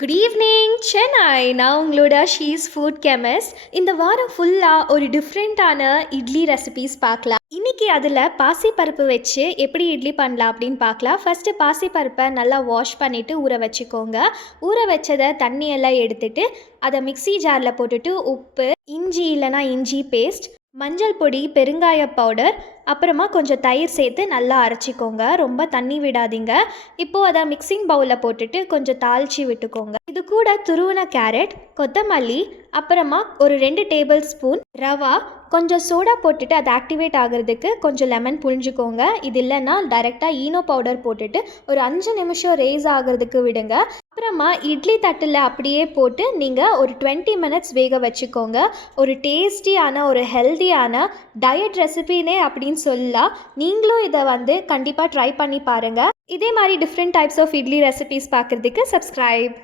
Good evening Chennai. நான் உங்களோட she's food chemist. இந்த வாரம் ஃபுல்லாக ஒரு டிஃப்ரெண்ட்டான இட்லி ரெசிபீஸ் பார்க்கலாம். இன்னைக்கு அதில் பாசிப்பருப்பு வச்சு எப்படி இட்லி பண்ணலாம் அப்படின்னு பார்க்கலாம். ஃபஸ்ட்டு பாசிப்பருப்பை நல்லா வாஷ் பண்ணிவிட்டு ஊற வச்சுக்கோங்க. ஊற வச்சதை தண்ணியெல்லாம் எடுத்துட்டு அதை மிக்ஸி ஜாரில் போட்டுட்டு உப்பு, இஞ்சி இல்லைனா இஞ்சி பேஸ்ட், மஞ்சள் பொடி, பெருங்காய பவுடர், அப்புறமா கொஞ்சம் தயிர் சேர்த்து நல்லா அரைச்சிக்கோங்க. ரொம்ப தண்ணி விடாதீங்க. இப்போது அதை மிக்சிங் பவுலில் போட்டுட்டு கொஞ்சம் தாளித்து விட்டுக்கோங்க. இது கூட துருவின கேரட், கொத்தமல்லி, அப்புறமா ஒரு 2 டேபிள் ஸ்பூன் ரவா, கொஞ்சம் சோடா போட்டுட்டு அதை ஆக்டிவேட் ஆகிறதுக்கு கொஞ்சம் லெமன் புழிஞ்சுக்கோங்க. இது இல்லைன்னா டைரெக்டாக ஈனோ பவுடர் போட்டுட்டு ஒரு 5 நிமிஷம் ரேஸ் ஆகிறதுக்கு விடுங்க. அப்புறமா இட்லி தட்டில் அப்படியே போட்டு நீங்கள் ஒரு 20 மினிட்ஸ் வேக வச்சுக்கோங்க. ஒரு டேஸ்டியான ஒரு ஹெல்தியான டயட் ரெசிபினே அப்படின்னு சொல்லலாம். நீங்களும் இதை கண்டிப்பாக ட்ரை பண்ணி பாருங்கள். இதே மாதிரி different types of idli recipes பார்க்குறதுக்கு சப்ஸ்கிரைப்.